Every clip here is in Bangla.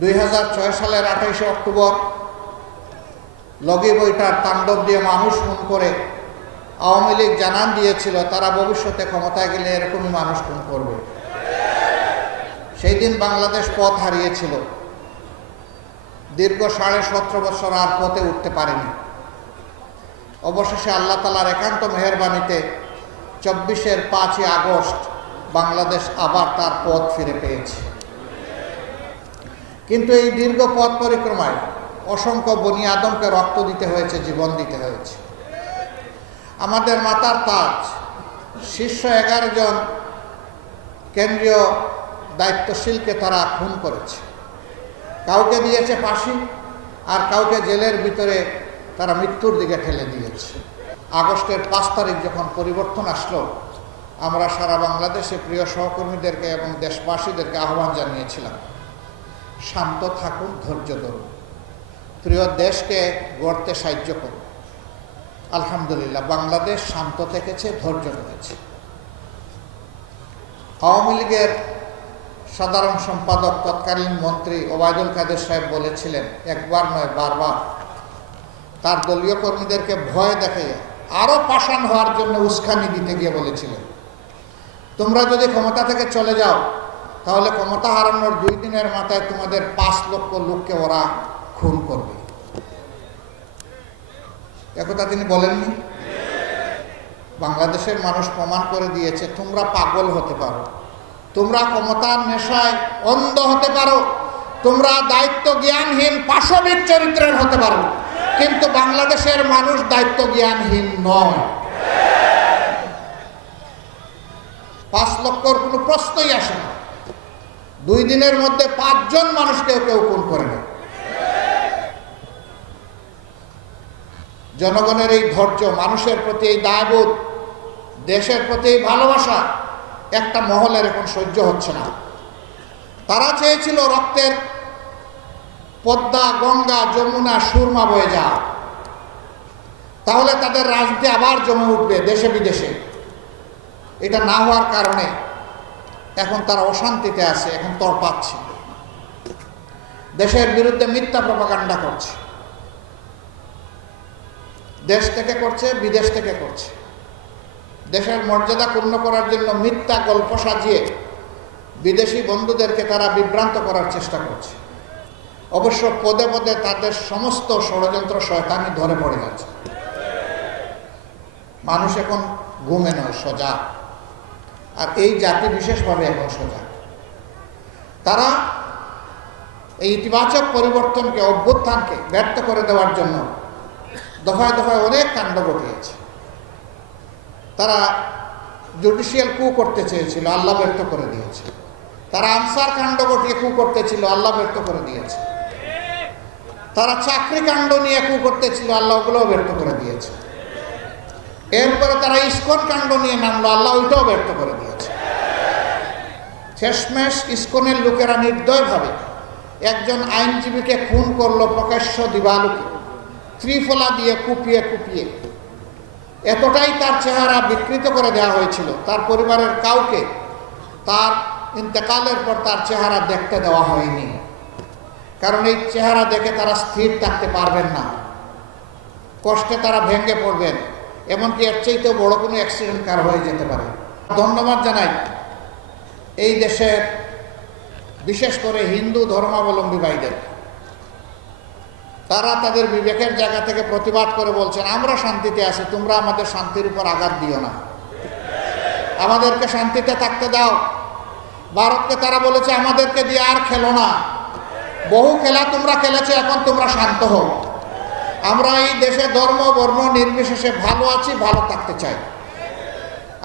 2006 সালের 28 অক্টোবর লগি বইটার তাণ্ডব দিয়ে মানুষ খুন করে আওয়ামী লীগ জানান দিয়েছিল তারা ভবিষ্যতে ক্ষমতায় গেলে এরকমই মানুষ খুন করবে। সেই দিন বাংলাদেশ পথ হারিয়েছিল, দীর্ঘ 17.5 বছর আর পথে উঠতে পারেনি। অবশেষে আল্লাহ তাআলার একান্ত মেহেরবানিতে 24-এর 5ই আগস্ট বাংলাদেশ আবার তার পথ ফিরে পেয়েছে। কিন্তু এই দীর্ঘ পথ পরিক্রমায় অসংখ্য বনি আদমকে রক্ত দিতে হয়েছে, জীবন দিতে হয়েছে। আমাদের মাতার তাজ শীর্ষ 11 জন কেন্দ্রীয় দায়িত্বশীলকে তারা খুন করেছে। কাউকে দিয়েছে ফাঁসি, আর কাউকে জেলের ভিতরে তারা মৃত্যুর দিকে ঠেলে দিয়েছে। আগস্টের 5 তারিখ যখন পরিবর্তন আসলো, আমরা সারা বাংলাদেশে প্রিয় সহকর্মীদেরকে এবং দেশবাসীদেরকে আহ্বান জানিয়েছিলাম, শান্ত থাকুন, ধৈর্য ধরুন, প্রিয় দেশকে গড়তে সাহায্য করুন। আলহামদুলিল্লাহ, বাংলাদেশ শান্ত থেকেছে, ধৈর্য ধরেছে। আওয়ামী লীগের সাধারণ সম্পাদক তৎকালীন মন্ত্রী ওবায়দুল কাদের সাহেব বলেছিলেন, একবার নয় বারবার, তার দলীয় কর্মীদেরকে ভয় দেখাইয়া আরো পাষাণ হওয়ার জন্য উস্কানি দিতে গিয়ে বলেছিলেন, তোমরা যদি ক্ষমতা থেকে চলে যাও তাহলে ক্ষমতা হারানোর 2 দিনের মাথায় তোমাদের 5 লক্ষ লোককে ওরা খুন করবে। একথা তিনি বলেননি? বাংলাদেশের মানুষ প্রমাণ করে দিয়েছে, তোমরা পাগল হতে পারো, তোমরা ক্ষমতার নেশায় অন্ধ হতে পারো, তোমরা দায়িত্ব জ্ঞানহীন পাশবিক চরিত্রের হতে পারো, কিন্তু বাংলাদেশের মানুষ দায়িত্ব জ্ঞানহীন নয়। 5 লক্ষর কোনো প্রশ্নই আসে না। 2 দিনের মধ্যে 5 জন মানুষকে কেউ খুন করে না। জনগণের এই ধৈর্য, মানুষের প্রতি এই দায়বোধ, দেশের প্রতি এই ভালোবাসা একটা মহলের এখন সহ্য হচ্ছে না। তারা চেয়েছিল রক্তের পদ্মা, গঙ্গা, যমুনা, সুরমা বয়ে যাক, তাহলে তাদের রাজনীতি আবার জমে উঠবে দেশে বিদেশে। এটা না হওয়ার কারণে এখন তারা অশান্তিতে আছে, এখন তড়পাচ্ছে, দেশের বিরুদ্ধে মিথ্যা প্রপাগান্ডা করছে, দেশ থেকে করছে, বিদেশ থেকে করছে। দেশের মর্যাদা পূর্ণ করার জন্য মিথ্যা গল্প সাজিয়ে বিদেশি বন্ধুদেরকে তারা বিভ্রান্ত করার চেষ্টা করছে। অবশ্য পদে পদে তাদের সমস্ত ষড়যন্ত্র শয়তানি ধরে পড়ে যাচ্ছে। মানুষ এখন ঘুমে নয়, সজাগ। আর এই জাতি বিশেষভাবে এখন সজাগ। তারা এই ইতিবাচক পরিবর্তনকে, অভ্যুত্থানকে ব্যর্থ করে দেওয়ার জন্য দফায় দফায় অনেক কাণ্ড ঘটিয়েছে। তারা জুডিশিয়াল কু করতে চেয়েছিল, আল্লাহ ব্যর্থ করে দিয়েছে। তারা আনসার কাণ্ড ঘটিয়ে কু করতেছিল, আল্লাহ ব্যর্থ করে দিয়েছে। তারা চাকরি কাণ্ড নিয়ে কু করতেছিল, আল্লাহ ওগুলোও ব্যর্থ করে দিয়েছে। এরপরে তারা ইস্কন কাণ্ড নিয়ে নামলো, আল্লাহ ওইটাও ব্যর্থ করে দিয়েছে। শেষমেশ ইস্কনের লোকেরা নির্দয়ভাবে একজন আইনজীবীকে খুন করলো প্রকাশ্য দিবালোকে, ত্রিফলা দিয়ে কুপিয়ে কুপিয়ে। এতটাই তার চেহারা বিকৃত করে দেওয়া হয়েছিল, তার পরিবারের কাউকে তার ইন্তেকালের পর তার চেহারা দেখতে দেওয়া হয়নি। কারণ এই চেহারা দেখে তারা স্থির থাকতে পারবেন না, কষ্টে তারা ভেঙে পড়বেন, এমনকি এর চাইতেও বড় কোনো অ্যাক্সিডেন্ট কার হয়ে যেতে পারে। ধন্যবাদ জানাই এই দেশের বিশেষ করে হিন্দু ধর্মাবলম্বী ভাইদের। তারা তাদের বিবেকের জায়গা থেকে প্রতিবাদ করে বলছেন, আমরা শান্তিতে আছি, তোমরা আমাদের শান্তির উপর আঘাত দিও না, আমাদেরকে শান্তিতে থাকতে দাও। ভারতকে তারা বলেছে, আমাদেরকে দিয়ে আর খেলো না, বহু খেলা তোমরা খেলেছো, এখন তোমরা শান্ত হও। আমরা এই দেশে ধর্ম বর্ণ নির্বিশেষে ভালো আছি, ভালো থাকতে চাই।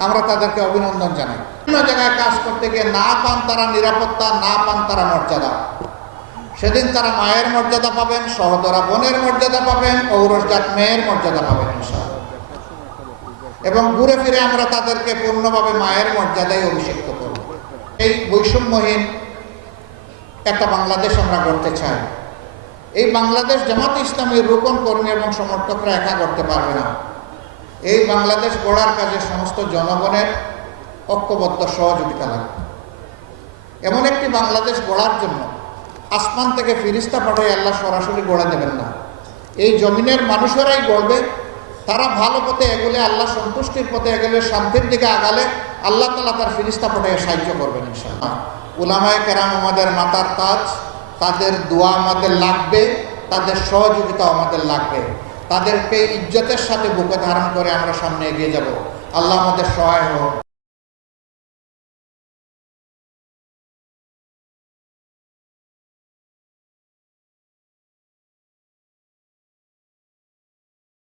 আমরা তাদেরকে অভিনন্দন জানাই। বিভিন্ন জায়গায় কাজ করতে গিয়ে না পান তারা নিরাপত্তা, না পান তারা মর্যাদা। সেদিন তারা মায়ের মর্যাদা পাবেন, সহদরা বোনের মর্যাদা পাবেন, ঔরসজাত মেয়ের মর্যাদা পাবেন ইনশাআল্লাহ। এবং ঘুরে ফিরে আমরা তাদেরকে পূর্ণভাবে মায়ের মর্যাদায় অভিষিক্ত করব। এই বৈষম্যহীন একটা বাংলাদেশ আমরা গড়তে চাই। এই বাংলাদেশ জামাত ইসলামীর রূপন কর্মী এবং সমর্থকরা একা করতে পারবে না। এই বাংলাদেশ গড়ার কাজে সমস্ত জনগণের ঐক্যবদ্ধ সহযোগিতা লাগবে। এমন একটি বাংলাদেশ গড়ার জন্য আসমান থেকে ফিরিস্তা পাঠিয়ে আল্লাহ সরাসরি গড়ে দেবেন না। এই জমিনের মানুষেরাই গড়বে। তারা ভালো পথে এগোলে, আল্লাহ সন্তুষ্টির পথে এগোলে, শান্তির দিকে আগালে আল্লাহ তাআলা তার ফিরিস্তা পাঠিয়ে সাহায্য করবেন ইনশাআল্লাহ। উলামায়ে কেরাম আমাদের মাথার তাজ, তাদের দোয়া আমাদের লাগবে, তাদের সহযোগিতা আমাদের লাগবে। তাদেরকে ইজ্জতের সাথে বুকে ধারণ করে আমরা সামনে এগিয়ে যাব। আল্লাহ আমাদের সহায় হোক।